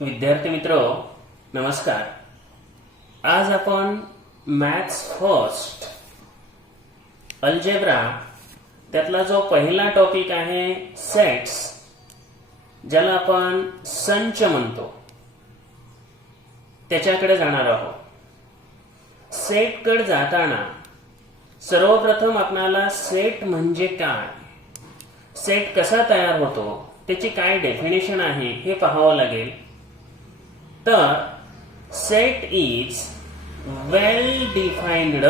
विद्यार्थी मित्र नमस्कार. आज आपण मॅथ्स फर्स्ट अल्जेब्रा त्यातला जो पहिला टॉपिक आहे सेट्स, ज्याला आपण संच म्हणतो, त्याच्याकडे जाणार आहोत. सेटकडे जाताना सर्वप्रथम आपल्याला सेट म्हणजे काय, सेट कसा तयार होतो, त्याची काय डेफिनेशन आहे हे पाहावं लागेल. तर set is well defined.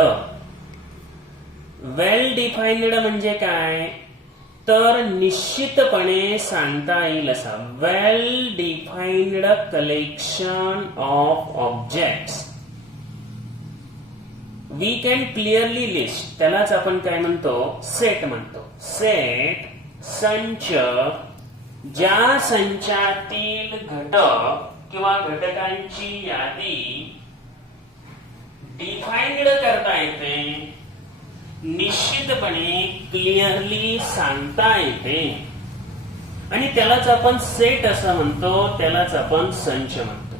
Well defined म्हणजे काय, तर निश्चितपणे सांगता येईल असा. Well defined collection of objects we can clearly list. त्यालाच आपण काय म्हणतो, सेट म्हणतो. सेट संच, ज्या संचातील घटक किंवा घटकांची यादी डिफाइन्ड करता येते, निश्चितपणे क्लिअरली सांगता येते, आणि त्यालाच आपण सेट असं म्हणतो, त्यालाच आपण संच म्हणतो.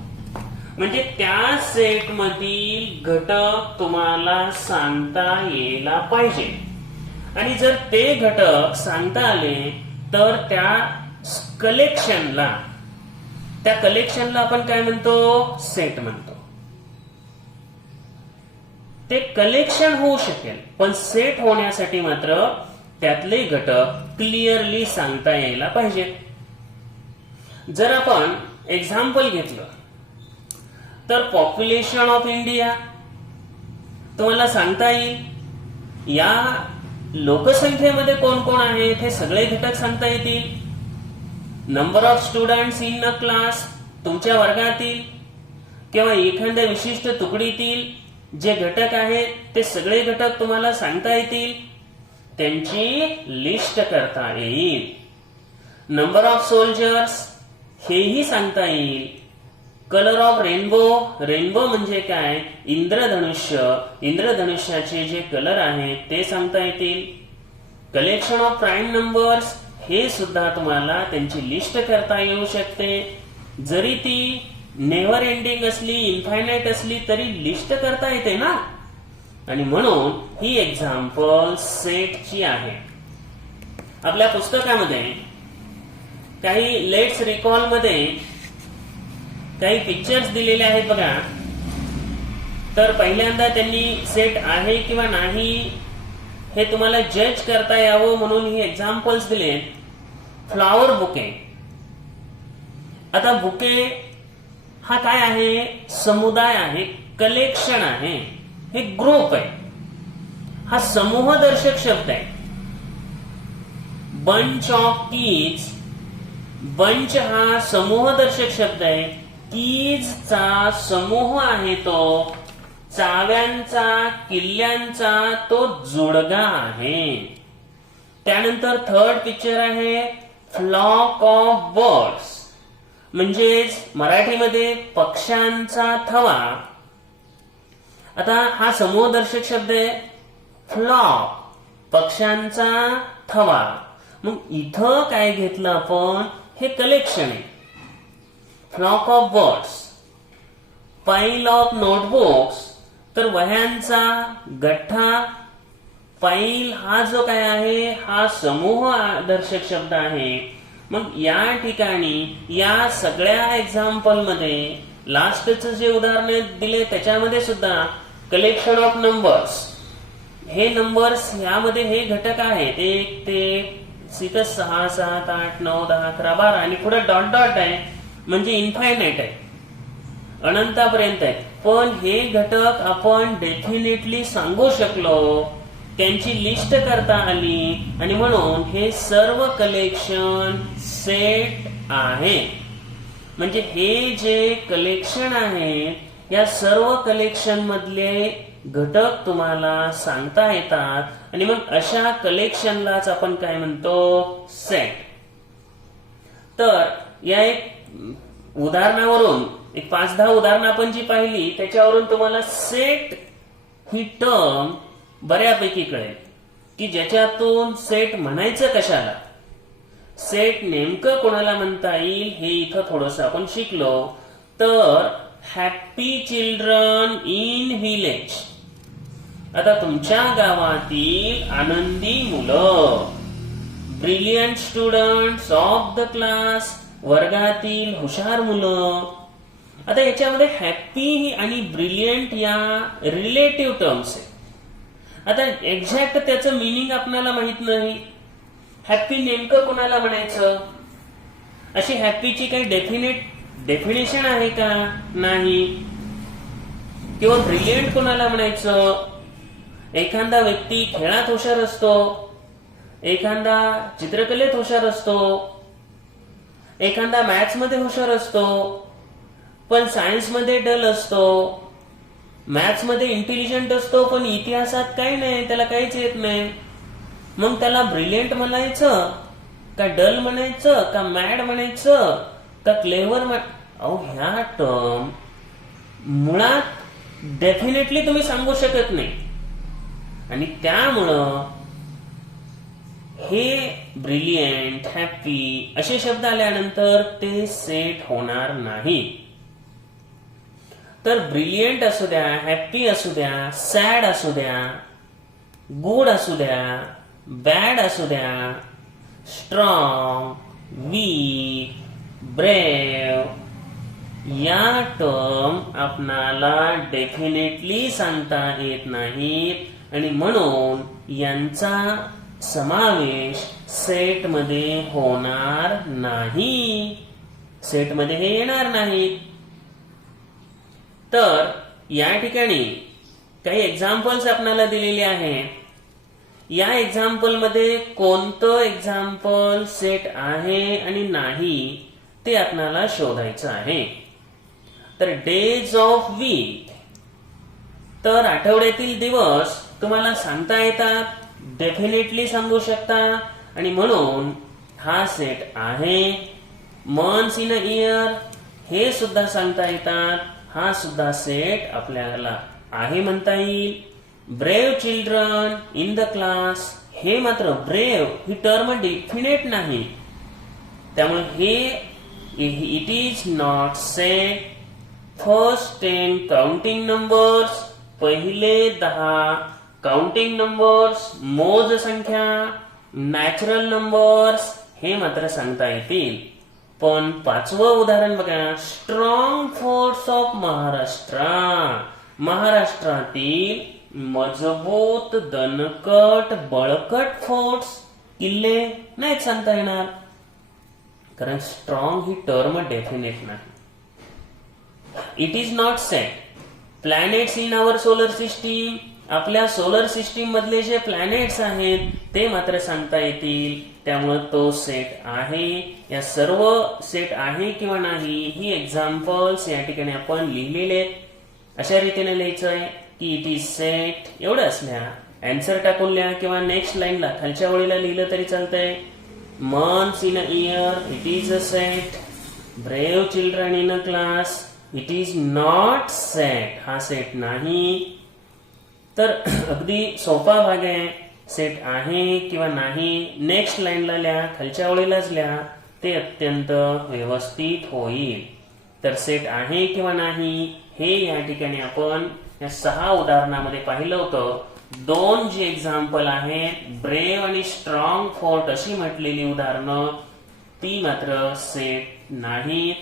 म्हणजे त्या सेट मधील घटक तुम्हाला सांगता यायला पाहिजे, आणि जर ते घटक सांगता आले तर त्या कलेक्शनला आपण काय म्हणतो, सेट म्हणतो. ते कलेक्शन होऊ शकेल, पण सेट होण्यासाठी मात्र त्यातले घटक क्लिअरली सांगता यायला पाहिजे. जर आपण एक्झाम्पल घेतलं तर पॉप्युलेशन ऑफ इंडिया तुम्हाला सांगता येईल. या लोकसंख्येमध्ये कोण कोण आहेत हे सगळे घटक सांगता येतील. Number of students in a class, तुमच्या वर्गातील किंवा एखाद्या विशिष्ट तुकडीतील जे घटक आहेत ते सगळे घटक तुम्हाला सांगता येतील, त्यांची लिस्ट करता येईल. नंबर ऑफ सोल्जर्स हेही सांगता येईल. कलर ऑफ रेनबो, रेनबो म्हणजे काय, इंद्रधनुष्य, इंद्रधनुष्याचे जे कलर आहेत ते सांगता येतील. कलेक्शन ऑफ प्राईम नंबर्स हे सुद्धा तुम्हाला त्यांची लिस्ट करता येऊ शकते. जरी ती नेव्हर एंडिंग असली, इन्फायनाइट असली, तरी लिस्ट करता येते ना. आणि म्हणून ही एक्झाम्पल सेटची आहे. आपल्या पुस्तकामध्ये काही लेट्स रिकॉल मध्ये काही पिक्चर्स दिलेले आहेत बघा. तर पहिल्यांदा त्यांनी सेट आहे किंवा नाही हे तुम्हाला जज करता यावं म्हणून ही एक्झाम्पल्स दिले. Flower bouquet. आता बुके हा काय आहे, समुदाय आहे, कलेक्शन आहे, हे ग्रुप आहे, हा समूह दर्शक शब्द आहे. बंच ऑफ कीज, बंच हा समूह दर्शक शब्द आहे. कीजचा समूह आहे, तो चाव्यांचा, किल्ल्यांचा तो जोडगा आहे. त्यानंतर थर्ड पिक्चर आहे फ्लॉक ऑफ बर्ड्स, म्हणजेच मराठीमध्ये पक्ष्यांचा थवा. आता हा समूह दर्शक शब्द आहे, फ्लॉक पक्ष्यांचा थवा. मग इथं काय घेतलं आपण, हे कलेक्शन आहे. Flock of birds. Pile of notebooks, तर वह्यांचा गठ्ठा. पाईल हा जो काय आहे हा समूह दर्शक शब्द आहे. मग या ठिकाणी या सगळ्या एक्झाम्पल मध्ये लास्टचं जे उदाहरण दिले त्याच्यामध्ये सुद्धा कलेक्शन ऑफ नंबर्स, हे नंबर्स यामध्ये हे घटक आहेत 1 ते 6 7 8 9 10 11 12 आणि पुढे डॉट डॉट आहे, म्हणजे इन्फायनाइट आहे, अनंतापर्यंत आहे. पण हे घटक आपण डेफिनेटली सांगू शकलो, त्यांची लिस्ट करता आली, आणि म्हणून हे सर्व कलेक्शन सेट आहे. म्हणजे हे जे कलेक्शन आहे या सर्व कलेक्शन मधले घटक तुम्हाला सांगता येतात, आणि मग अशा कलेक्शनलाच आपण काय म्हणतो, सेट. तर या एक उदाहरणावरून, एक 5-10 उदाहरणं आपण जी पाहिली त्याच्यावरून तुम्हाला सेट ही टर्म बऱ्यापैकी कळेल की ज्याच्यातून सेट म्हणायचं कशाला. सेट नेमकं कोणाला म्हणता येईल हे इथं थोडस आपण शिकलो. तर हॅपी चिल्ड्रन इन व्हिलेज. आता तुमच्या गावातील आनंदी मुलं, brilliant students of the class, वर्गातील हुशार मुलं. आता याच्यामध्ये हॅपी आणि ब्रिलियंट या रिलेटिव्ह टर्म्स आहेत. आता एक्झॅक्ट त्याचं मिनिंग आपल्याला माहित नाही. हॅपी नेमकं कोणाला म्हणायचं, अशी हॅपीची काही डेफिनेशन आहे का, नाही. किंवा ब्रिलियंट कोणाला म्हणायचं, एखादा व्यक्ती खेळात हुशार असतो, एखादा चित्रकलेत हुशार असतो, एखादा मॅथ्स मध्ये हुशार असतो पण सायन्स मध्ये डल असतो, मॅथ्स मध्ये इंटेलिजंट असतो पण इतिहासात काही नाही, त्याला काहीच येत नाही. मग त्याला ब्रिलियंट म्हणायचं का, डल म्हणायचं का, मॅड म्हणायचं का, क्लेव्हर ह्या टर्म मुळात डेफिनेटली तुम्ही सांगू शकत नाही. आणि त्यामुळं हे ब्रिलियंट, हॅपी असे शब्द आल्यानंतर ते सेट होणार नाही. तर ब्रिलियंट असू द्या, हॅपी असू द्या, सॅड असू द्या, गुड असू द्या, बॅड असू द्या, स्ट्रॉंग, वीक, ब्रेव, या टर्म आपणाला डेफिनेटली सांगता येत नाहीत आणि म्हणून यांचा समावेश सेट मध्ये होणार नाही, सेट मध्ये हे येणार नाही. तर या ठिकाणी काही एक्झाम्पल्स आपल्याला दिलेले आहेत. या एक्झाम्पल मध्ये कोणतं एक्झाम्पल सेट आहे आणि नाही ते आपल्याला शोधायचं आहे. तर डेज ऑफ वीक, तर आठवड्यातील दिवस तुम्हाला सांगता येतात, डेफिनेटली सांगू शकता आणि म्हणून हा सेट आहे. मंथ्स इन अ इयर हे सुद्धा सांगता येतात, हा सुद्धा सेट आपल्याला आहे म्हणता येईल. Brave children in the class, हे मात्र ब्रेव ही टर्म डेफिनेट नाही, त्यामुळे हे it is not set. First 10 counting numbers, पहिले 10 काउंटिंग नंबर्स, मोज संख्या, नॅचरल नंबर्स हे मात्र सांगता येतील. पण पाचवं उदाहरण बघा, स्ट्रॉंग फोर्ट्स ऑफ महाराष्ट्र, महाराष्ट्रातील मजबूत, दणकट, बळकट फोर्ट्स, किल्ले नाहीत सांगता येणार, कारण स्ट्रॉंग ही टर्म डेफिनेट नाही. It is not set. Planets in our solar system, आपल्या सोलर सिस्टीम मधले जे प्लॅनेट्स आहेत ते मात्र सांगता येतील, त्यामुळे तो सेट आहे. या सर्व सेट आहे किंवा नाही ही एक्झाम्पल्स या ठिकाणी आपण लिहिलेले आहेत. अशा रीतीने लिहायचं आहे की इट इज सेट, एवढंच लिहा. आन्सर टाकून लिहा किंवा नेक्स्ट लाईनला खालच्या ओळीला लिहिलं तरी चालतंय. Months in a year, it is a set. Brave children in a class, it is not set, हा सेट नाही. तर अगदी सोपा भाग आहे. सेट आहे किंवा नाही नेक्स्ट लाईनला लिहा, खालच्या ओळीलाच लिहा, ते अत्यंत व्यवस्थित होईल. तर सेट आहे किंवा नाही हे या ठिकाणी आपण या 6 उदाहरणामध्ये पाहिलं होतं. 2 जी एक्झाम्पल आहेत, ब्रेव आणि स्ट्रॉंग फोर्ट अशी म्हटलेली उदाहरणं, ती मात्र सेट नाहीत.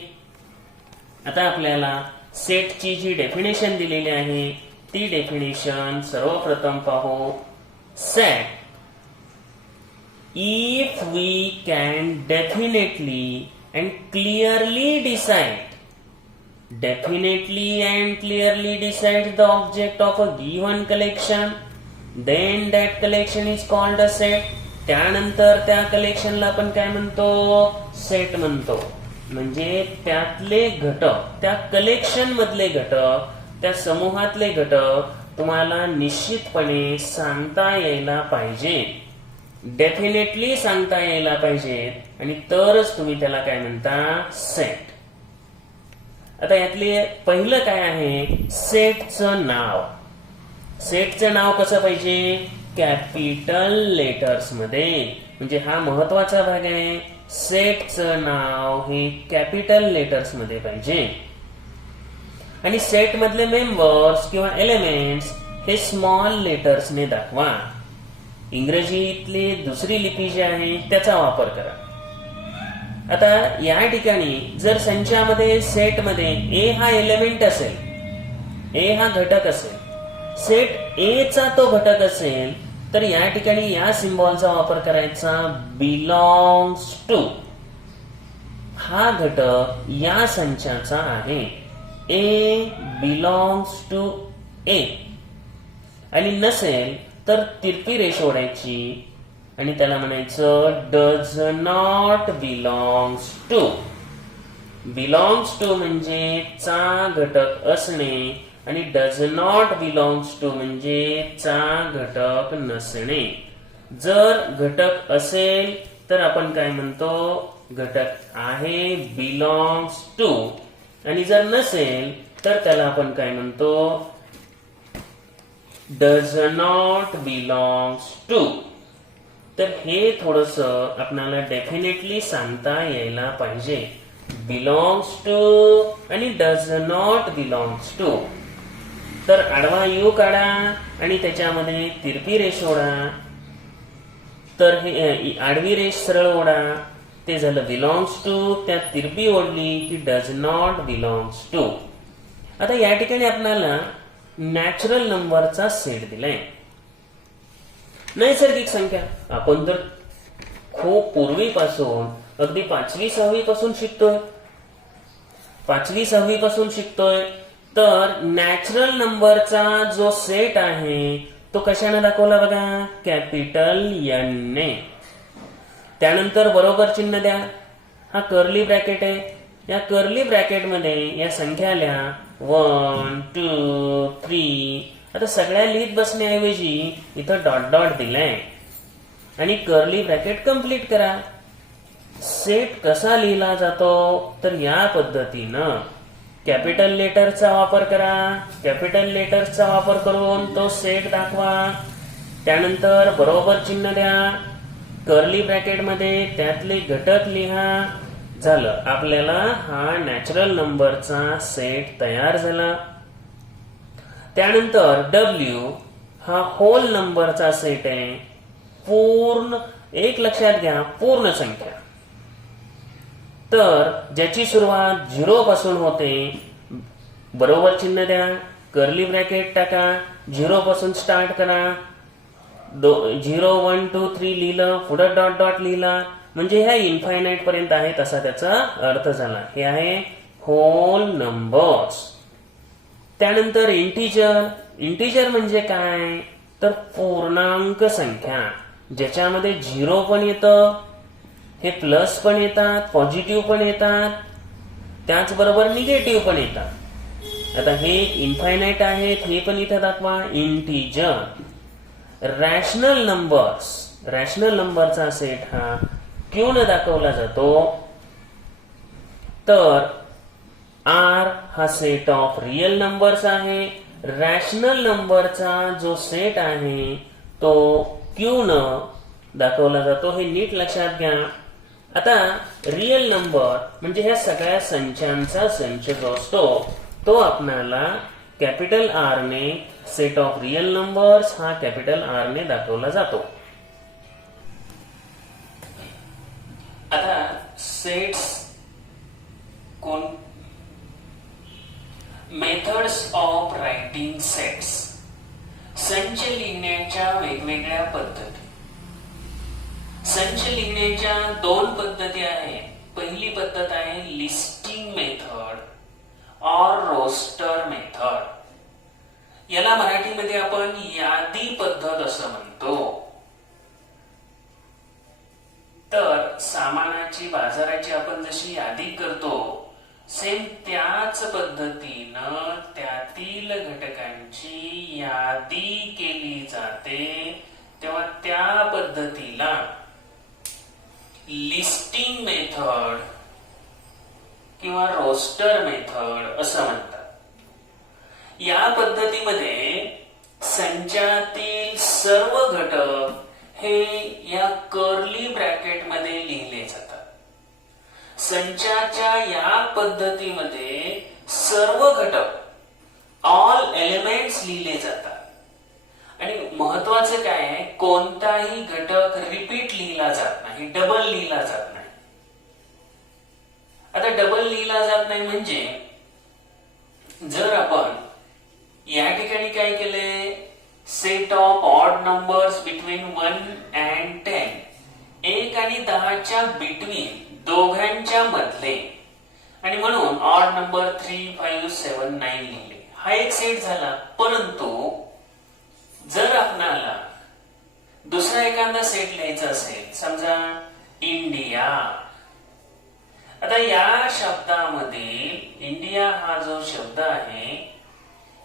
आता आपल्याला सेटची जी डेफिनेशन दिलेली आहे ती डेफिनेशन सर्वप्रथम पाहू. Set, if we can definitely and clearly decide the object of a given collection, then that collection is called a set. त्यानंतर त्या कलेक्शनला आपण काय म्हणतो, सेट म्हणतो. म्हणजे त्यातले घटक, त्या कलेक्शन मधले घटक, त्या समूहातले घटक तुम्हाला निश्चितपणे सांगता यायला पाहिजे, डेफिनेटली सांगता यायला पाहिजे, आणि तरच तुम्ही त्याला काय म्हणता, सेट. आता यातले पहिलं काय आहे, सेटचं नाव. सेटचं नाव कसं पाहिजे, कॅपिटल लेटर्स मध्ये. म्हणजे हा महत्वाचा भाग आहे. सेटचं नाव हे कॅपिटल लेटर्स मध्ये पाहिजे आणि सेट मधले मेंबर्स किंवा एलिमेंट्स हे स्मॉल लेटर्सने दाखवा. इंग्रजीतली दुसरी लिपी जी आहे त्याचा वापर करा. आता या ठिकाणी जर संचामध्ये सेटमध्ये ए हा एलिमेंट असेल, ए हा घटक असेल, सेट ए चा तो घटक असेल, तर या ठिकाणी या सिम्बॉलचा वापर करायचा. बिलॉंग्स टू हा घटक या संचाचा आहे. A belongs to A. आणि नसेल तर तिरपी रेष ओढायची आणि त्याला म्हणायचं does not belongs to. Belongs to म्हणजे चा घटक असणे आणि डज नॉट बिलॉंग्स टू म्हणजे चा घटक नसणे. जर घटक असेल तर आपण काय म्हणतो, घटक आहे बिलॉंग्स टू. आणि जर नसेल तर त्याला आपण काय म्हणतो, डज नॉट बिलॉंग्स टू. तर हे थोडस आपल्याला डेफिनेटली सांगता यायला पाहिजे. बिलॉंग्स टू आणि डज नॉट बिलॉंग्स टू. तर आडवा यू काढा आणि त्याच्यामध्ये तिरपी रेष ओढा. तर हे आडवी रेष सरळ ओढा, ते झालं बिलॉंग्स टू. त्यात तिरपी ओढली की डज नॉट बिलॉंग्स टू. आता या ठिकाणी आपल्याला नॅचरल नंबरचा सेट दिलाय. नैसर्गिक संख्या आपण तर खूप पूर्वीपासून अगदी 5वी-6वी पासून शिकतोय. 5वी-6वी पासून शिकतोय. तर नॅचरल नंबरचा जो सेट आहे तो कशाने दाखवला बघा, कॅपिटल एन ने. त्यानंतर बरोबर चिन्ह द्या. हा कर्ली ब्रॅकेट आहे. या कर्ली ब्रॅकेट मध्ये या संख्या लिहा 1 2 3. आता सगळ्या लिहित बसण्याऐवजी इथं डॉट डॉट दिलाय आणि कर्ली ब्रॅकेट कंप्लीट करा. सेट कसा लिहिला जातो तर या पद्धतीनं कॅपिटल लेटरचा वापर करा. कॅपिटल लेटर्सचा वापर करून तो सेट दाखवा. त्यानंतर बरोबर चिन्ह द्या. कर्ली ब्रॅकेट मध्ये त्यातले घटक लिहा. झालं, आपल्याला हा नॅचरल नंबरचा सेट तयार झाला. त्यानंतर डब्ल्यू हा होल नंबरचा सेट आहे. पूर्ण, एक लक्षात घ्या, पूर्ण संख्या. तर ज्याची सुरुवात 0 पासून होते, बरोबर चिन्ह द्या, कर्ली ब्रॅकेट टाका, 0 पासून स्टार्ट करा. 0 1 2 3 लिहिलं, पुढे डॉट डॉट लिहिला, म्हणजे ह्या इन्फायनाइट पर्यंत आहे तसा त्याचा अर्थ झाला. हे आहे होल नंबर्स. त्यानंतर इंटिजर. इंटिजर म्हणजे काय तर पूर्णांक संख्या, ज्याच्यामध्ये 0 पण येतं, हे प्लस पण येतात, पॉझिटिव्ह पण येतात, त्याचबरोबर निगेटिव्ह पण येतात. आता हे इन्फायनाइट आहेत, हे पण इथे दाखवा. इंटिजर. Rational numbers. रॅशनल नंबरचा सेट हा क्यू ने दाखवला जातो. तर आर हा सेट ऑफ रियल नंबर्स आहे. रॅशनल नंबरचा जो सेट आहे तो क्यू न दाखवला जातो. हे नीट लक्षात घ्या. आता रियल नंबर म्हणजे ह्या सगळ्या संचांचा संच जो असतो तो आपल्याला कॅपिटल आर ने, सेट ऑफ रियल नंबर्स हा कॅपिटल आर ने दाखवला जातो. आता सेट्स कोण, मेथड्स ऑफ रायटिंग सेट्स. संच लिहिण्याच्या वेगवेगळ्या पद्धती. संच लिहिण्याच्या 2 पद्धती आहेत. पहिली पद्धत आहे लिस्टिंग मेथड और रोस्टर मेथड. याला मराठीमध्ये आपण यादी पद्धत असं म्हणतो. तर सामानाची, बाजाराची आपण जशी यादी करतो, सेम त्याच पद्धतीनं त्यातील घटकांची यादी केली जाते. तेव्हा त्या पद्धतीला लिस्टिंग मेथड किंवा रोस्टर मेथड असं म्हणतात. या पद्धतीमध्ये संचातील सर्व घटक हे या कर्ली ब्रॅकेट मध्ये लिहिले जातात। संचाच्या या पद्धतीमध्ये सर्व घटक ऑल एलिमेंट्स लिहिले जातात आणि महत्वाचं काय आहे, कोणताही घटक रिपीट लिहिला जात नाही, डबल लिहिला जात नाही। आता डबल लिहिला जात नाही म्हणजे जर आपण या ठिकाणी काय केले, set of odd numbers between 1 and 10, 1 आणि 10च्या बिटवीन दोघांच्या मधले, आणि म्हणून ऑड नंबर 3, 5, 7, 9 लिहिले, हा एक सेट झाला। परंतु जर आपणाला दुसरा एखादा सेट लिहायचा असेल, समजा इंडिया, आता या शब्दामध्ये इंडिया हा जो शब्द आहे,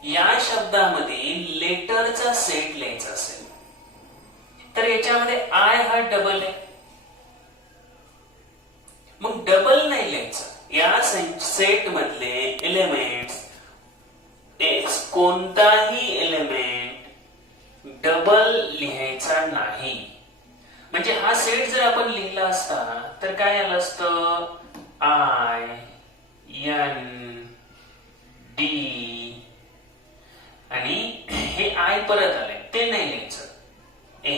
या शब्दामध्ये लेटरचा सेट लिहायचा असेल तर याच्यामध्ये आय हा डबल आहे, मग डबल नाही लिहायचं। या सेट मधले एलिमेंट्स, कोणताही एलिमेंट डबल लिहायचा नाही। म्हणजे हा सेट जर आपण लिहिला असता तर काय आलं असतं, आय एन डी आणि हे आय परत आले, ते नाही लिहायचं ए।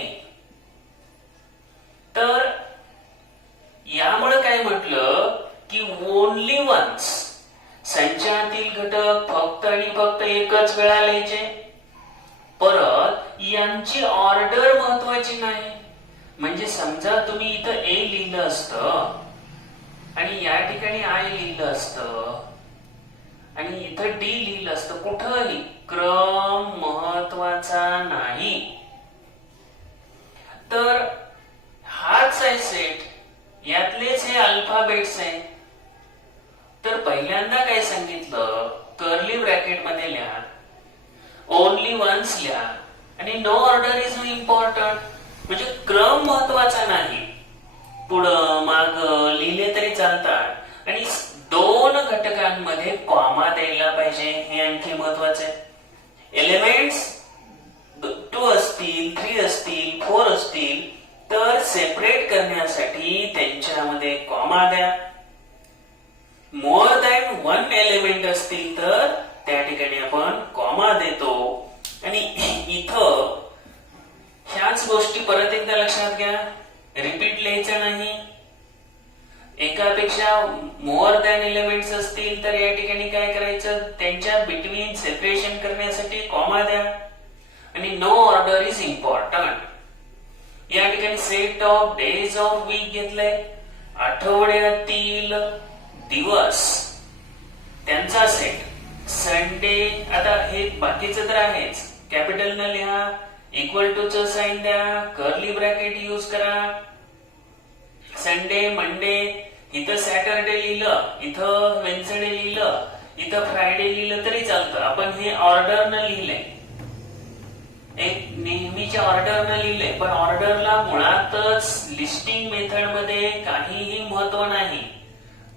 तर यामुळे काय म्हटलं की ओनली वन्स, संचातील घटक फक्त आणि फक्त एकच वेळा लिहायचे, परत यांची ऑर्डर महत्वाची नाही। म्हणजे समजा तुम्ही इथं ए लिहिलं असतं आणि या ठिकाणी आय लिहिलं असतं आणि इथं डी लिहिलं असतं, कुठंही क्रम महत्वाचा नाही। तर हाच आहे सेट, यातलेच हे अल्फाबेट्स आहे। तर पहिल्यांदा काय सांगितलं, कर्ली ब्रॅकेट मध्ये लिहा, ओनली वन्स लिहा आणि नो ऑर्डर इज इम्पॉर्टंट, म्हणजे क्रम महत्वाचा नाही, पुढं माग लिहिले तरी चालतात आणि दोन घटकांमध्ये कॉमा द्यायला पाहिजे, हे आणखी महत्वाचे आहे। एलिमेंट्स 2 असतील, 3 असतील, 4 असतील तर सेपरेट करण्यासाठी त्यांच्यामध्ये कॉमा द्या। मोर दॅन 1 एलिमेंट असतील तर त्या ठिकाणी आपण कॉमा देतो। आणि इथं ह्याच गोष्टी परत एकदा लक्षात घ्या, रिपीट लिहायचं नाही। एकापेक्षा मोर दॅन एलिमेंट्स असतील तर या ठिकाणी काय करायचं, त्यांच्या बिटवीन सेपरेशन करण्यासाठी कॉमा द्या आणि नो ऑर्डर इज इम्पॉर्टंट। या ठिकाणी set of days of week घेतलंय, आठवड्यातील दिवस त्यांचा सेट, संडे, आता हे बाकीचं तर आहेच, कॅपिटल न लिहा, इक्वल टू च साइन द्या, कर्ली ब्रॅकेट यूज करा। संडे, मंडे, इथं सॅटरडे लिहिलं, इथं वेन्सडे लिहिलं, इथं फ्रायडे लिहिलं तरी चालतं, आपण हे ऑर्डर न लिहिलंय, एक नेहमीच्या ऑर्डर न लिहिलंय, पण ऑर्डरला मुळातच लिस्टिंग मेथड मध्ये काहीही महत्व नाही,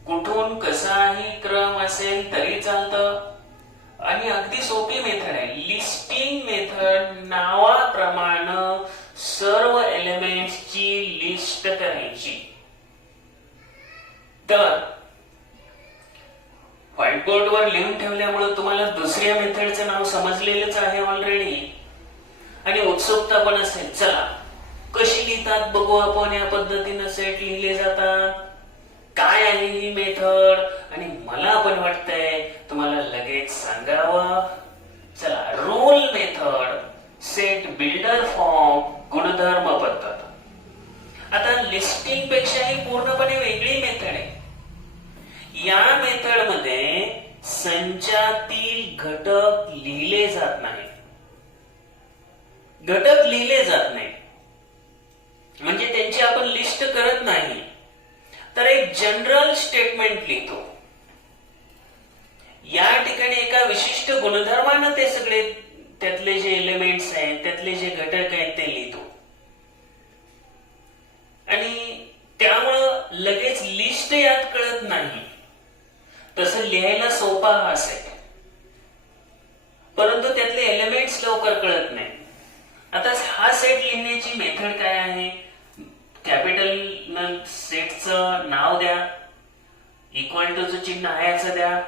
कुठून कसाही क्रम असेल तरी चालतं आणि अगदी सोपी मेथड आहे। लिस्टिंग मेथड नावाप्रमाणे सर्व एलिमेंट्सची लिस्ट करायची। तर व्हाईटबोर्ड वर लिहून ठेवल्यामुळे तुम्हाला दुसऱ्या मेथडचं नाव समजलेलंच आहे ऑलरेडी आणि उत्सुकता पण असेल, चला कशी लिहितात बघू आपण, या पद्धतीने सेट लिहिले जातात, काय आहे ही मेथड, आणि मला पण वाटतंय तुम्हाला लगेच सांगावं। चला, rule method, set builder form, गुणधर्म पद्धत। आता लिस्टिंग पेक्षा ही पूर्णपणे वेगळी मेथड आहे। या मेथड मध्ये संचातील घटक लिहिले जात नाही, घटक लिहिले जात नाही म्हणजे त्यांची आपण लिस्ट करत नाही, तर एक जनरल स्टेटमेंट लिहितो। या ठिकाणी एका विशिष्ट गुणधर्मानं ते सगळे, त्यातले जे एलिमेंट्स आहेत, त्यातले जे घटक आहेत ते लिहितो आणि त्यामुळं लगेच लिस्ट यात कळत नाही, तसं लिहायला सोपा हा असेल, परंतु त्यातले एलिमेंट्स लवकर कळत नाही। आता हा सेट लिहिण्याची मेथड काय आहे? कॅपिटल सेटचं नाव द्या, इक्वल टू चं चिन्ह आहे असं द्या,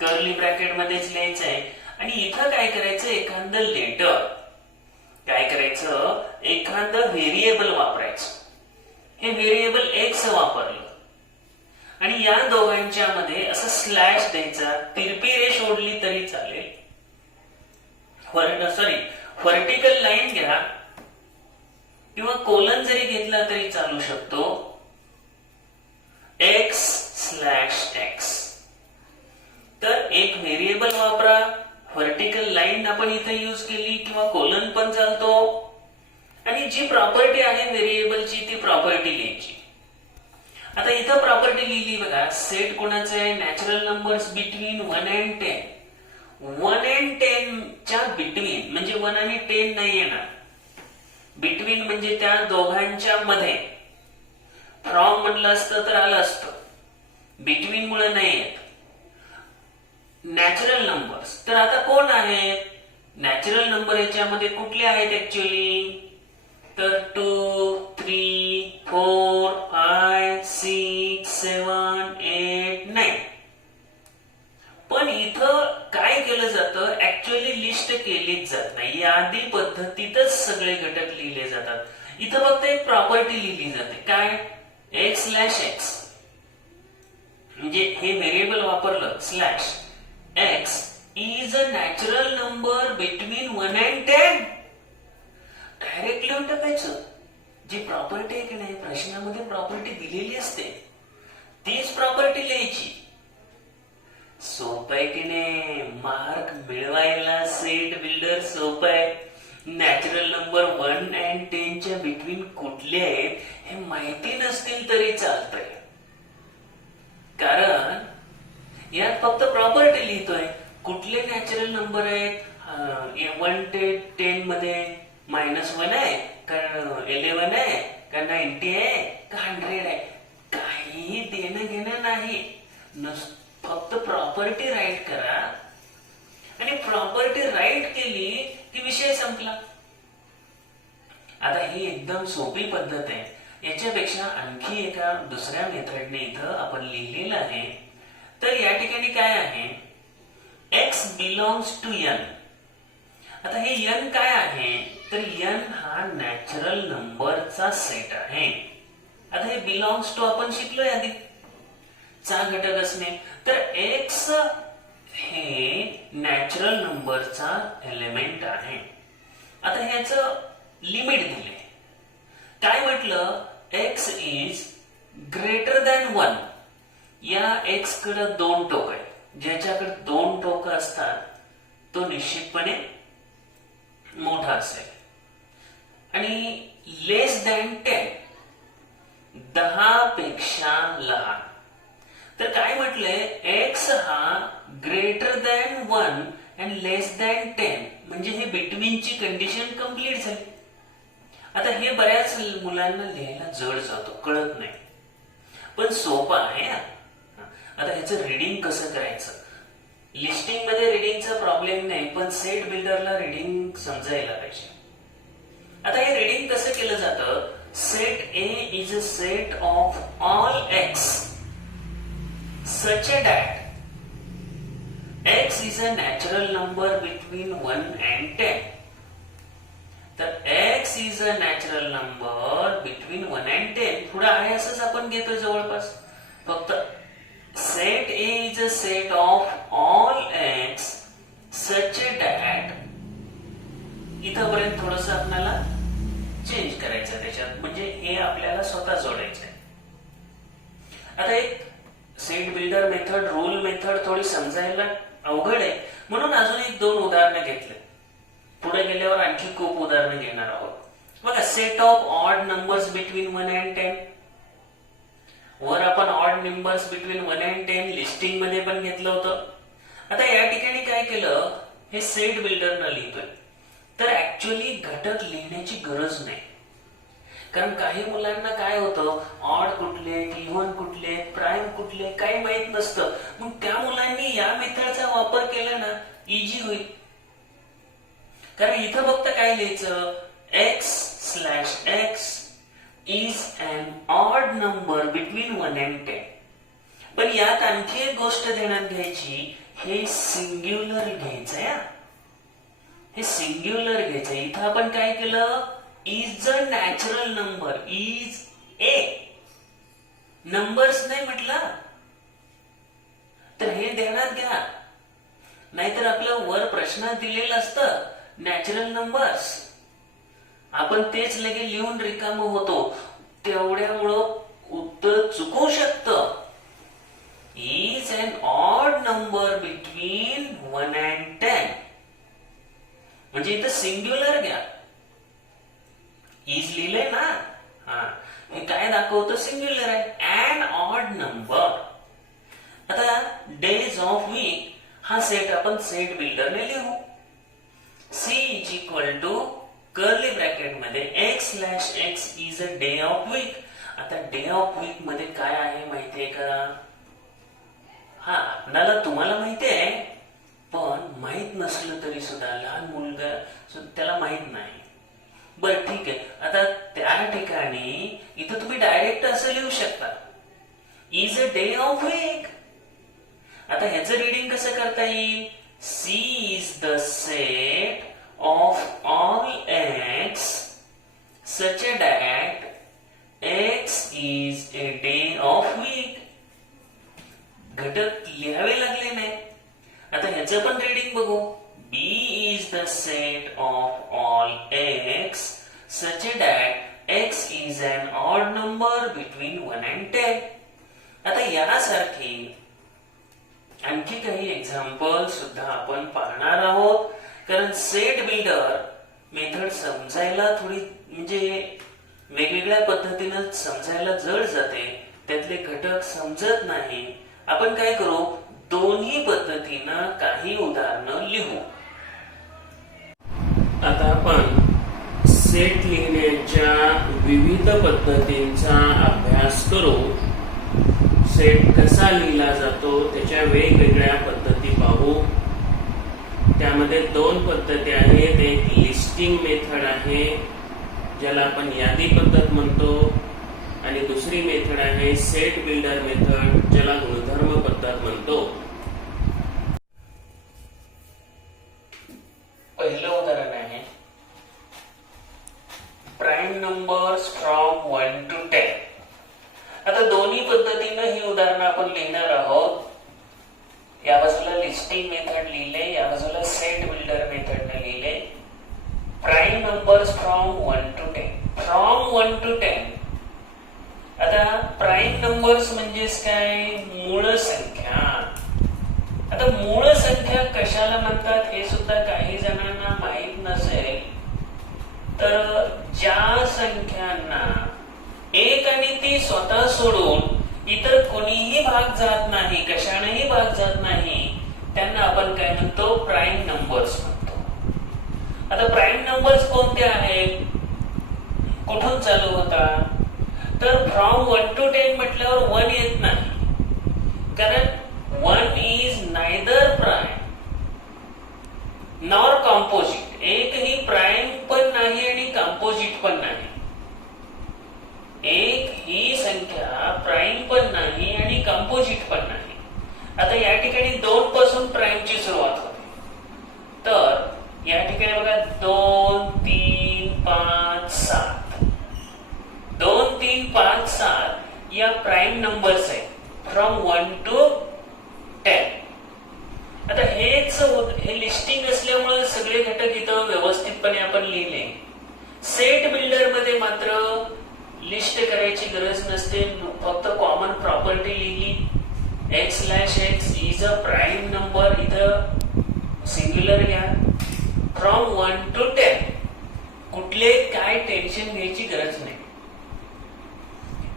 कर्ली ब्रॅकेट मध्येच लिहायचं आहे आणि इथं काय करायचं, एखादं लेटर काय करायचं, एखादं व्हेरिएबल वापरायचं. हे व्हेरिएबल एक्स वापरलं आणि या दोघांच्या मध्ये असं स्लॅश द्यायचा, तिरपी रेष ओढली तरी चालेल, व्हर्टिकल लाईन घ्या किंवा कोलन जरी घेतला तरी चालू शकतो, एक्स स्लॅश एक्स. तर एक व्हेरिएबल वापरा, व्हर्टिकल लाईन आपण इथे यूज केली किंवा कोलन पण चालतो आणि जी प्रॉपर्टी आहे व्हेरिएबलची ती प्रॉपर्टी लिहायची. आता इथं प्रॉपर्टी लिहिली बघा, सेट कोणाचा आहे, natural numbers between 1 and 10. 1 and 10 च्या बिटवीन म्हणजे 1 आणि 10 नाही येणार, बिटवीन म्हणजे त्या दोघांच्या मध्ये. फ्रॉम म्हणलं असतं तर आलं असतं, बिटवीन मुळे नाही येत. नॅचरल नंबर्स तर आता कोण आहेत नॅचरल नंबर, याच्यामध्ये कुठले आहेत ऍक्च्युअली, तर 2, 3, 4, 5, 6, 7, 8, 9. पण इथं काय केलं जातं, ऍक्च्युअली लिस्ट केलीच जात नाही, यादी पद्धतीतच सगळे घटक लिहिले जातात. इथं फक्त एक प्रॉपर्टी लिहिली जाते, काय, एक्स स्लॅश एक्स. म्हणजे हे व्हेरिएबल वापरलं, slash x is a natural number between 1 and 10. Direct लिहून टाकायचं. जी प्रॉपर्टी आहे की नाही, प्रश्नामध्ये प्रॉपर्टी दिलेली असते, तीच प्रॉपर्टी लिहायची. सोपं आहे की नाही, मार्क मिळवायला सेट बिल्डर सोपं आहे. नॅचरल नंबर 1 and 10 च्या बिटवीन कुठले आहेत हे माहिती नसतील तरी चालतंय, कारण यात फक्त प्रॉपर्टी लिहितोय. कुठले नॅचरल नंबर आहेत, 1 ते 10 मध्ये -1 आहे का, 11 आहे का, 90 आहे का, 100 आहे, काही देणं घेणं नाही. फक्त प्रॉपर्टी राईट करा आणि प्रॉपर्टी राईट केली की विषय संपला. आता ही एकदम सोपी पद्धत आहे. याच्यापेक्षा आणखी एका दुसऱ्या मेथडने इथं आपण लिहिलेलं आहे. तर या ठिकाणी काय आहे, x बिलॉंग्स टू n. आता हे n काय आहे, तर n हा नॅचरल नंबरचा सेट आहे. आता हे बिलॉंग्स टू आपण शिकलोय आधी, चा घटक असणे. तर x हे नॅचरल नंबरचा एलिमेंट आहे. आता ह्याचं लिमिट दिले, काय म्हटलं, x इज ग्रेटर दॅन 1. या x कडे 2 टोक आहेत, ज्याच्याकडे 2 टोक असतात तो निश्चितपणे मोठा असेल. आणि लेस दॅन 10, 10 पेक्षा लहान. तर काय म्हटलंय, x हा greater than 1 and less than 10, म्हणजे हे बिटवीनची कंडिशन कंप्लीट झाली. आता हे बऱ्याच मुलांना लिहायला जड जातो, कळत नाही, पण सोपं आहे. आता ह्याचं रीडिंग कसं करायचं, लिस्टिंग मध्ये रीडिंगचा प्रॉब्लेम नाही, पण सेट बिल्डरला रीडिंग समजायला पाहिजे. आता हे रीडिंग कसं केलं जातं, set A is a set of all x such that x is a natural number between 1 and 10. तर x is a natural number between 1 and 10 पुढे आहे असंच आपण घेतो जवळपास. फक्त set A is a set of all x such that इथपर्यंत थोडस आपल्याला चेंज करायचं त्याच्यात, म्हणजे हे आपल्याला स्वतः जोडायचं आहे. आता एक set builder method, rule method थोडी समजायला अवघड आहे, म्हणून अजून 1-2 उदाहरणं घेतले. पुढे गेल्यावर आणखी खूप उदाहरणं घेणार आहोत. बघा, set of odd numbers between 1 and 10. वर आपण odd numbers between 1 and 10 listing मध्ये पण घेतलं होतं. आता या ठिकाणी काय केलं, हे सेट बिल्डरनं लिहितोय. तर ऍक्च्युअली घटक लिहिण्याची गरज नाही, कारण काही मुलांना काय होतं, ऑड कुठले, इव्हन कुठले, प्राइम कुठले काही माहित नसतं. मग त्या मुलांनी या मेथडचा वापर केला ना, इझी होईल. कारण इथं फक्त काय लिहायचं, x/x is an odd number between 1 and 10. पण यात आणखी एक गोष्ट ध्यानात घ्यायची, हे सिंग्युलर घ्यायचंय. हे सिंग्युलर घ्यायचंय. इथं आपण काय केलं, is a natural number, is a, numbers नाही म्हटलं. तर हे ध्यानात घ्या, नाहीतर आपलं वर प्रश्नात दिलेलं असतं नॅचरल नंबर्स, आपण तेच लगे लिहून रिकाम होतो, तेवढ्यामुळं उत्तर चुकू शकतं. Is an odd number between 1 and 10. म्हणजे इथं सिंग्युलर घ्या. इज लिहिलंय ना, हे काय दाखवतं, सिंग्युलर आहे, अन ऑड नंबर. आता डेज ऑफ वीक हा सेट आपण सेट बिल्डरने लिहू. C is equal to curly bracket मध्ये x/x is a day of week. आता डे ऑफ वीक मध्ये काय आहे माहितीये का, आपल्याला तुम्हाला माहितीये, पण माहित नसलं तरी सुद्धा लहान मुलगा त्याला माहित नाही. बरं ठीक आहे, आता त्या ठिकाणी इथं तुम्ही डायरेक्ट असं लिहू शकता, is a day of week. आता ह्याचं रीडिंग कसं करता येईल, C is the set of all x such that x is a day of week. घटक लिहावे लागले नाही. आता ह्याचं पण रीडिंग बघू, b is the set of all x such that x is an odd number between 1 and 10. आता यासारखी आणखी काही एक्झाम्पल सुद्धा आपण पाहणार आहोत, कारण सेट बिल्डर मेथड समजायला थोडी म्हणजे वेगवेगळ्या पद्धतीनं समजायला जड जाते, त्यातले घटक समजत नाही. आपण काय करू, दोन्ही पद्धतीनं काही उदाहरणं लिहू. आता आपण सेट लिहिण्याच्या विविध पद्धतींचा अभ्यास करू. सेट कसा लिहिला जातो त्याच्या वेगवेगळ्या पद्धती पाहू. त्यामध्ये 2 पद्धती आहेत, एक लिस्टिंग मेथड आहे ज्याला आपण यादी पद्धत म्हणतो, आणि दुसरी मेथड आहे सेट बिल्डर मेथड ज्याला गुणधर्म पद्धत म्हणतो. पहिलं उदाहरण आहे प्राईम नंबर्स फ्रॉम 1 to 10. आता दोन्ही पद्धतीनं ही उदाहरणं आपण लिहिणार आहोत. या बाजूला लिस्टिंग मेथड लिहिले, या बाजूला सेट बिल्डर मेथडने लिहिले. Prime numbers from 1 to 10. From 1 to 10. आता प्राईम नंबर्स म्हणजेच काय, मूळ संख्या. आता मूळ संख्या कशाला म्हणतात हे सुद्धा काही जणांना माहित नसेल, तर ज्या संख्यांना 1 आणि ती स्वतः सोडून इतर कोणीही भाग जात नाही, कशानेही भाग जात नाही, त्यांना आपण काय म्हणतो, प्राईम नंबर्स म्हणतो. आता प्राईम नंबर्स कोणते आहेत, कुठून चालू होता, तर फ्रॉम 1 to 10 म्हटल्यावर 1 येत नाही, कारण 1 is neither prime nor composite. एकही प्राईम पण नाही आणि कॉम्पोजिट पण नाही. एक ही संख्या प्राईम पण नाही आणि कंपोजिट पण नाही. आता या ठिकाणी 2 पासून प्राईमची सुरुवात होते, तर या ठिकाणी बघा 2, 3, 5, 7. 2, 3, 5, 7 या प्राईम नंबर्स आहेत फ्रॉम 1 to 10. आता हे लिस्टिंग असल्यामुळे सगळे घटक इथं व्यवस्थितपणे आपण लिहिले. सेट बिल्डर मध्ये मात्र लिस्ट करायची गरज नसते, फक्त कॉमन प्रॉपर्टी लिहिली, x/x is a prime number, इथं सिंग्युलर घ्या. फ्रॉम 1 to 10 कुठले काय टेन्शन घ्यायची गरज नाही.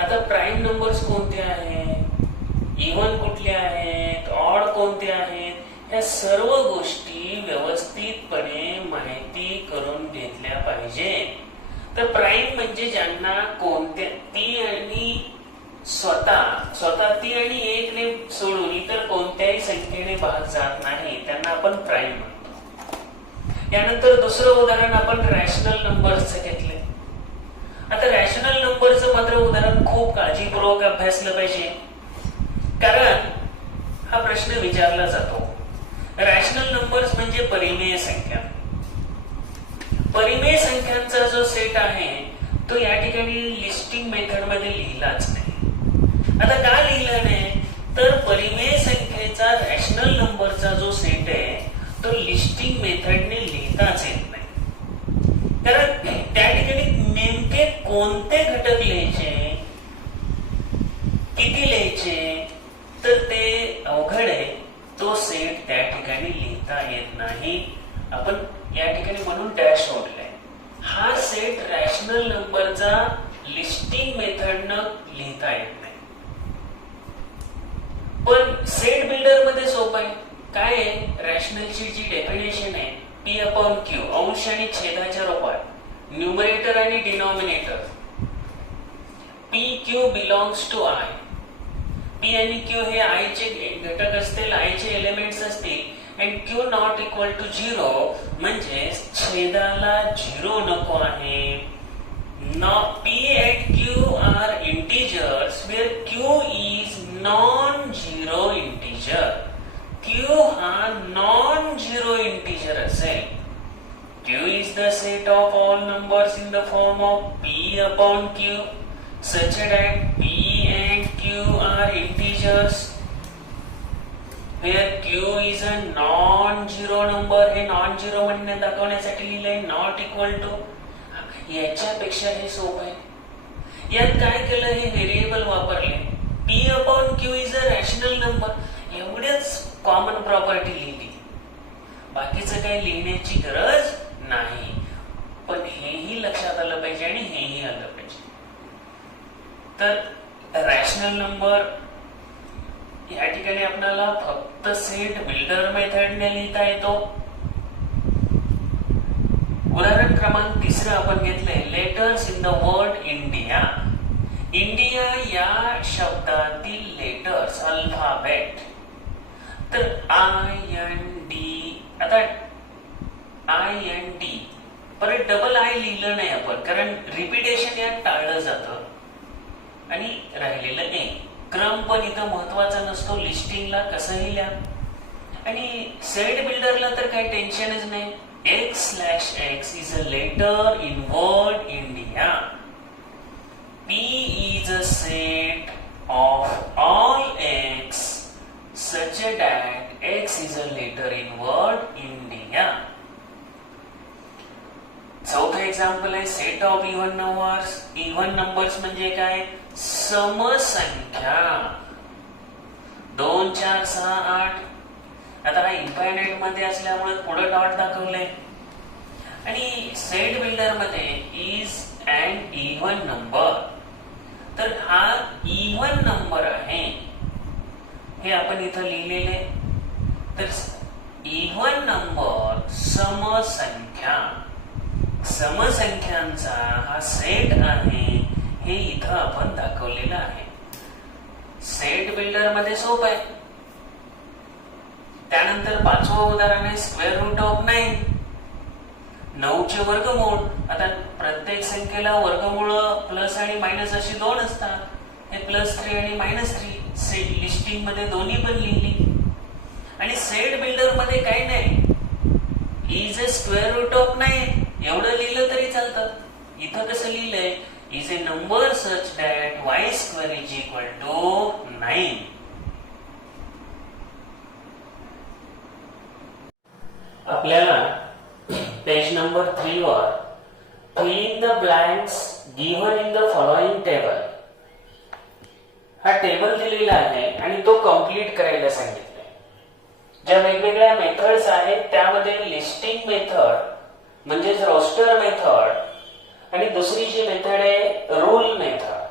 आता प्राईम नंबर्स कोणते आहेत, इव्हन कुठले आहेत, ऑड कोणते आहेत, या सर्व गोष्टी व्यवस्थितपणे माहिती करून घेतल्या पाहिजे. तर प्राईम म्हणजे ज्यांना कोणत्या ती आणि स्वतः ती आणि 1 ने सोडून इतर कोणत्याही संख्येने भाग जात नाही, त्यांना आपण प्राईम म्हणतो. यानंतर दुसरं उदाहरण आपण रॅशनल नंबर्सचं घेतले. आता रॅशनल नंबरचं मात्र उदाहरण खूप काळजीपूर्वक अभ्यासलं पाहिजे, कारण हा प्रश्न विचारला जातो. रॅशनल नंबर्स म्हणजे परिमेय संख्या. परिमेय संख्यांचा जो सेट आहे तो या ठिकाणी लिस्टिंग मेथड मध्ये लिहिलाच नाही. आता का लिहिला नाही, तर परिमेय संख्येचा रॅशनल नंबरचा जो सेट आहे तो लिस्टिंग मेथडने लिहिताच येत नाही. कारण त्या ठिकाणी नेमके कोणते घटक लिहायचे, किती लिहायचे, तर ते अवघड आहे. तो सेट त्या ठिकाणी लिहिता येत नाही. आपण या ठिकाणी म्हणून डॅश सोडलाय. हा सेट रॅशनल नंबरचा लिस्टिंग मेथडनं लिहिता येत नाही. पण सेट बिल्डर मध्ये सोपं आहे. काय आहे, रॅशनलची जी डेफिनेशन आहे पी अपॉन क्यू, अंश आणि छेदाच्या रूपात, न्यूमरेटर आणि denominator. P q belongs to I. P आणि क्यू हे आय चे घटक असतील, आय चे एलिमेंट्स असतील, and q not equal to 0 म्हणजे छेदाला 0 नको आहे. p and q are integers where q is non-zero integer. q हा non-zero integer असेल. q is the set of all numbers in the form of p upon q such that p and q are integers where q is a non-zero number. हे non-zero म्हणणे दाखवण्यासाठी लिहिलंय not equal to. याच्यापेक्षा हे सोपं आहे. यात काय केलं, हे व्हेरिएबल वापरले. p upon q is a rational number. एवढेच कॉमन प्रॉपर्टी लिहिली, बाकीचं काही लिहिण्याची गरज नाही. पण हेही लक्षात आलं पाहिजे आणि हेही आलं पाहिजे. तर रॅशनल नंबर या ठिकाणी आपल्याला फक्त सेट बिल्डर मेथडने लिहिता येतो. उदाहरण क्रमांक 3 आपण घेतले, letters in the word India. India या शब्दातील लेटर्स, अल्फाबेट. तर आय एन डी. आता आय एन डी परत डबल आय लिहिलं नाही आपण, कारण रिपिटेशन यात टाळलं जातं आणि राहिलेलं ए. क्रम पण इथं महत्वाचा नसतो, लिस्टिंगला कसंही लिहा. आणि सेट बिल्डरला तर काही टेन्शनच नाही. x/x is a letter in word India. P is a set of all x such that x is a letter in word India. चौथं एक्झाम्पल आहे set of even numbers. Even numbers म्हणजे काय, समसंख्या. 2 4 6 8. आता हा इन्फायनाइट मध्ये असल्यामुळे पुढे dot दाखवलंय. आणि सेट बिल्डर मध्ये इज अँड इव्हन नंबर. तर हा इव्हन नंबर आहे, हे आपण इथं लिहिलेले. तर इव्हन नंबर समसंख्या, समसंख्यांचा हा सेट आहे, हे इथं आपण दाखवलेलं आहे. सेट बिल्डर मध्ये सोपं आहे. त्यानंतर 5वं उदाहरण आहे स्क्वेअर रूट ऑफ 9. 9चे वर्गमूळ. आता प्रत्येक संख्येला वर्गमूळ प्लस आणि मायनस अशी 2 असतात. हे +3 आणि -3 सेट लिस्टिंग मध्ये दोन्ही पण लिहिली. आणि सेट बिल्डर मध्ये काही नाही, is a square root of 9 एवढं लिहिलं तरी चालतं. इथं कसं लिहिलंय, is a number such that y² is equal to 9. आपल्याला पेज नंबर 3 वर fill in the blanks given in the following table हा टेबल दिलेला आहे आणि तो कंप्लीट करायला सांगितलंय. ज्या वेगवेगळ्या मेथड्स आहेत त्यामध्ये लिस्टिंग मेथड म्हणजेच रोस्टर मेथड आणि दुसरी जी मेथड आहे रूल मेथड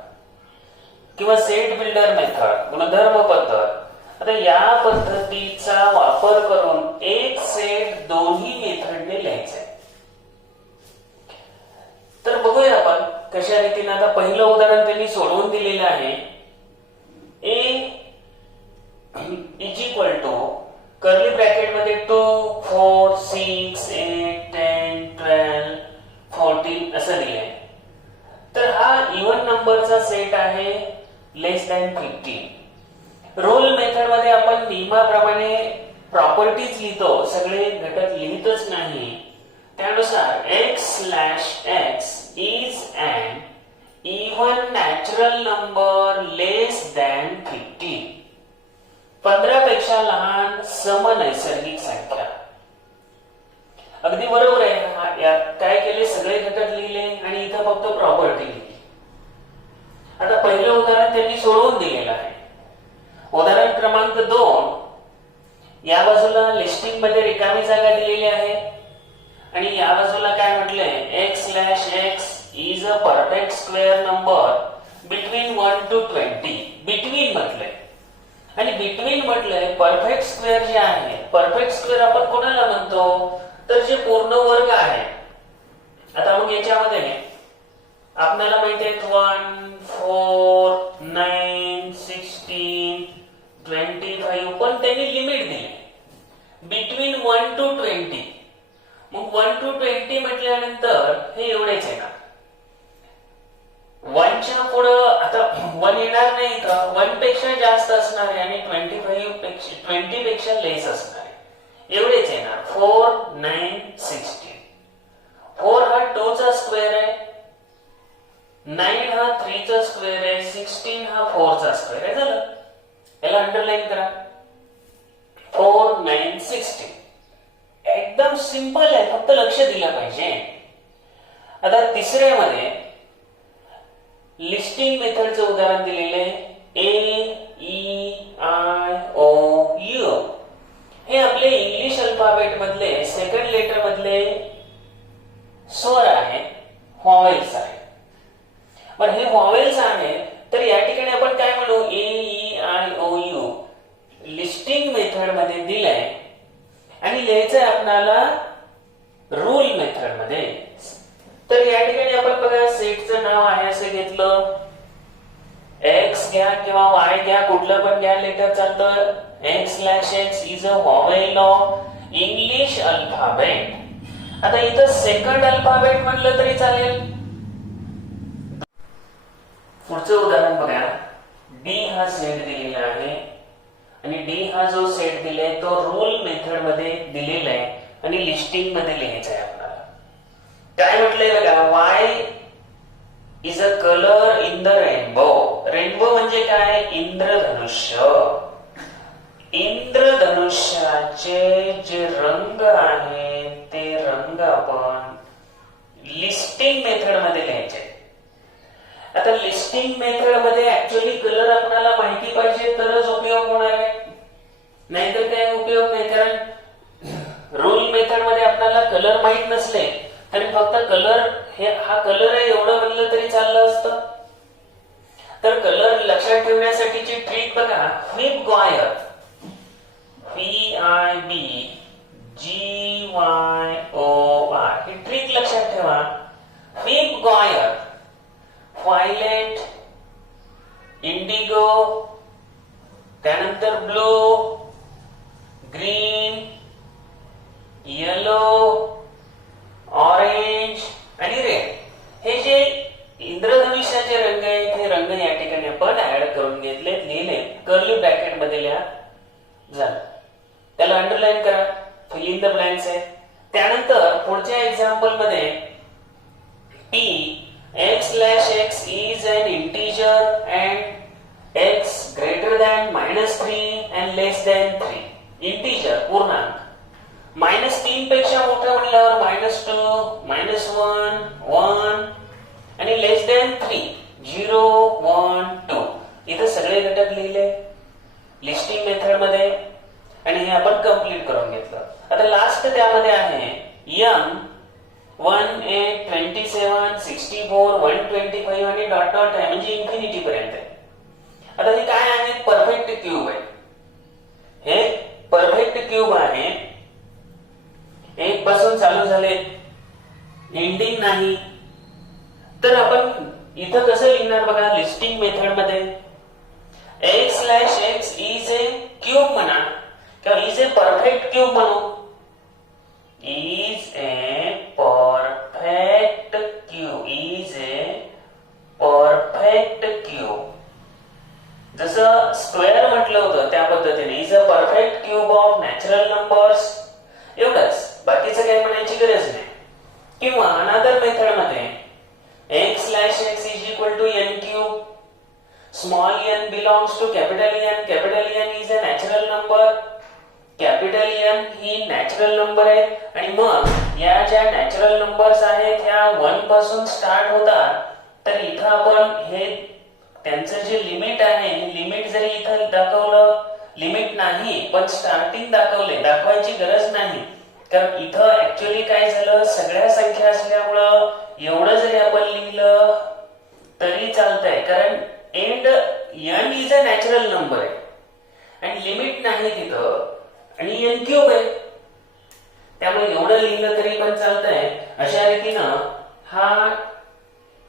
किंवा सेट बिल्डर मेथड, गुणधर्म पद्धत. आता या पद्धतीचा वापर करून एक सेट दोन्ही मेथडने लिहायचा आहे. तर बघूया आपण कशा रीतीने. आता पहिलं उदाहरण त्यांनी सोडवून दिलेलं आहे. A is equal to curly bracket मध्ये 2 4 6 8 15. रोल मेथड मध्ये आपण नियमाप्रमाणे प्रॉपर्टीज लिहितो, सगळे घटक लिहितच नाही. त्यानुसार x/x is an even natural number less than 15. 15 पेक्षा लहान समनैसर्गिक संख्या. अगदी बरोबर आहे. यात काय केले, सगळे घटक लिहिले आणि इथं फक्त प्रॉपर्टी लिहिली. आता पहिलं उदाहरण त्यांनी सोडवून दिलेलं आहे. उदाहरण क्रमांक 2, या बाजूला लिस्टिंग मध्ये रिकामी जागा दिलेली आहे आणि या बाजूला काय म्हटलंय, x/x is a perfect square number between 1 to 20. Between म्हटलंय आणि बिटवीन म्हटलंय. परफेक्ट स्क्वेअर जे आहे, परफेक्ट स्क्वेअर आपण कोणाला म्हणतो, तर जे पूर्ण वर्ग आहे. आता मग याच्यामध्ये आपल्याला माहिती आहे 1, 4, 9, 16, 25, पण त्यांनी लिमिट दिली बिटवीन 1 to 20. मग 1 to 20 म्हटल्यानंतर हे एवढेच आहे ना. 1 च्या पुढं आता 1 येणार नाही, तर 1 पेक्षा जास्त असणार आहे आणि 20 पेक्षा लेस असणार आहे. एवढेच येणार. 4, 9, 16. 4 हा 2 चा स्क्वेअर आहे, 9 हा 3 चा स्क्वेअर आहे, 16 हा 4 चा स्क्वेअर आहे. झालं, याला अंडरलाईन करा. 4, 9, 16 एकदम सिंपल आहे, फक्त लक्ष दिलं पाहिजे. आता तिसऱ्यामध्ये लिस्टिंग मेथडचं उदाहरण दिलेलं आहे. A-E-I-O-U हे आपले इंग्लिश अल्फाबेट मधले सेकंड लेटर मधले स्वर आहे, व्हॉवेल्स आहे. पण हे व्हॉवेल्स आहे, तर या ठिकाणी आपण काय म्हणू, A-E-I-O-U लिस्टिंग मेथड मध्ये दिलंय आणि लिहायचंय आपल्याला रूल मेथड मध्ये. तर या ठिकाणी आपण बघा, सेटचं नाव आहे असं घेतलं, x घ्या किंवा y घ्या, कुठलं पण घ्या, लेटर चालतं. x/x is a vowel of English alphabet. आता इथं सेकंड अल्फाबेट म्हटलं तरी चालेल. पुढचं उदाहरण बघा. D हा सेट दिलेला आहे आणि D हा जो सेट दिलाय तो रूल मेथड मध्ये दिलेला आहे आणि लिस्टिंग मध्ये लिहायचा आहे आपल्याला. काय म्हटलंय बघा, y is a color in the rainbow. Rainbow म्हणजे काय, इंद्रधनुष्य. इंद्रधनुष्याचे जे रंग आहेत ते रंग आपण लिस्टिंग मेथड मध्ये लिहायचे. आता लिस्टिंग मेथड मध्ये ऍक्च्युअली कलर आपल्याला माहिती पाहिजे तरच उपयोग होणार आहे, नाहीतर काय उपयोग नाही. कारण रूल मेथड मध्ये आपल्याला कलर माहित नसले तरी फक्त कलर हा कलर आहे एवढं म्हणलं तरी चाललं असतं. तर कलर लक्षात ठेवण्यासाठीची ट्रिक बघा, व्हिप गॉयर, VIBGYOR ही ट्रिक लक्षात ठेवा. व्हिप गॉयर, व्हायलेट, इंडिगो, त्यानंतर ब्लू, ग्रीन, येलो, ऑरेंज आणि रेड हे जे इंद्रधनुष्याचे रंग आहेत हे रंग या ठिकाणी आपण ऍड करून घेतले, लिहिले, कर्ली ब्रॅकेट मध्ये लिहा. झालं, त्याला अंडरलाईन करा, फिल इन द ब्लँक्स आहे. त्यानंतर पुढच्या एक्झाम्पल मध्ये P x/x is an integer and x greater than -3 and less than 3. Integer पूर्णांक, -3 पेक्षा मोठा म्हणल्यावर -2, -1, 1 आणि लेस दॅन 3, 0, 1, 2. इथे सगळे घटक लिहिले लिस्टिंग मेथड मध्ये आणि हे आपण कंप्लीट करून घेतलं. आता लास्ट त्यामध्ये आहे m 1, 8, 27, 64, 125 आणि डॉट डॉट आहे, म्हणजे इन्फिनिटी पर्यंत आहे. आता हे काय आहे, परफेक्ट क्यूब आहे. हे परफेक्ट क्यूब आहे, 1 पासून चालू झाले, एंडिंग नाही. तर आपण इथं कसं लिहिणार बघा, लिस्टिंग मेथड मध्ये x/x इज ए क्यूब म्हणा किंवा इज ए परफेक्ट क्यूब म्हणू. Is a perfect cube, is a perfect cube. जसं स्क्वेअर म्हटलं होतं त्या पद्धतीने is a perfect cube of natural numbers, एवढंच, बाकीचं काही म्हणायची गरज नाही. किंवा अनदर मेथड मध्ये x slash x is equal to n cube, small n belongs to capital N, capital N is a natural number, capital N ही natural number आहे. आणि मग या ज्या नॅचरल नंबर्स आहेत ह्या 1 पासून स्टार्ट होतात, तर इथं आपण हे त्यांचं जे लिमिट आहे, लिमिट जरी इथं दाखवलं, लिमिट नाही पण स्टार्टिंग दाखवले, दाखवायची गरज नाही, कारण इथं ऍक्च्युअली काय झालं, सगळ्या संख्या असल्यामुळं एवढं जरी आपण लिहिलं तरी चालतंय, कारण end n is a natural number आहे आणि लिमिट नाही तिथं आणि n क्यूब आहे, त्यामुळे एवढं लिहिलं तरी पण चालतंय. अशा रीतीनं हा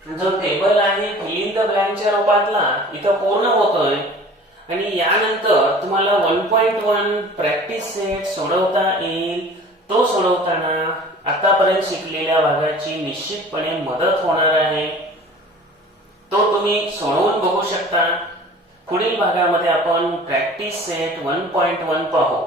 जो टेबल आहे फिल इन द ब्लँकच्या रूपातला इथं पूर्ण होतोय. आणि यानंतर तुम्हाला 1.1 प्रॅक्टिस सेट सोडवता येईल. तो सोडवताना आतापर्यंत शिकलेल्या भागाची निश्चितपणे मदत होणार आहे. तो तुम्ही सोडवून बघू शकता. पुढील भागामध्ये आपण प्रॅक्टिस सेट 1.1 पाहू.